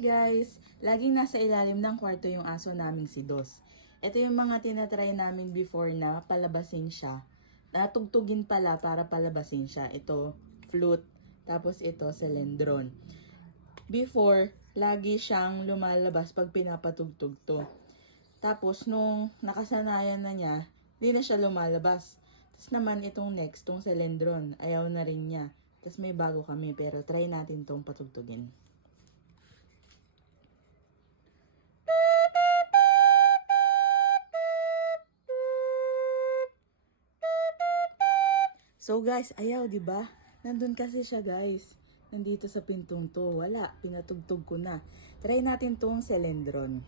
guys! Laging nasa ilalim ng kwarto yung aso naming si Dos. Ito yung mga tinatry namin before na palabasin siya. Natugtugin pala para palabasin siya. Ito, flute. Tapos ito, selendron. Before, lagi siyang lumalabas pag pinapatugtog to. Tapos nung nakasanayan na niya, di na siya lumalabas. Tapos naman itong next, tong selendron, ayaw na rin niya. Tapos may bago kami, pero try natin tong patugtugin. So guys, ayaw, 'di ba? Nandun kasi siya, guys. Nandito sa pintong 'to. Wala, pinatugtog ko na. Try natin tong selendron.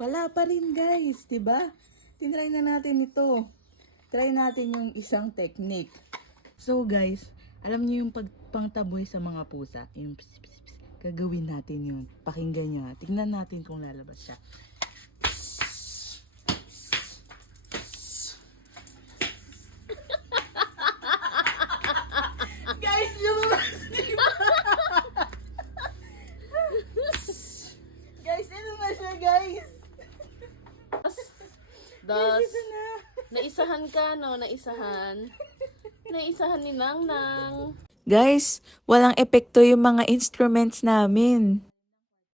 Wala pa rin, guys, 'di ba? Tinry na natin ito. Try natin yung isang technique. So guys, alam niyo yung pagpangtaboy sa mga pusa, yung pss, pss, pss, gagawin natin yun. Pakinggan niyo ha. Tignan natin kung lalabas siya. Guys, lumabas, diba? Guys, ano na siya, guys? Das, Ito na. naisahan ka, no? Naisahan. Naisahan ni Nang Nang. Guys, walang epekto yung mga instruments namin.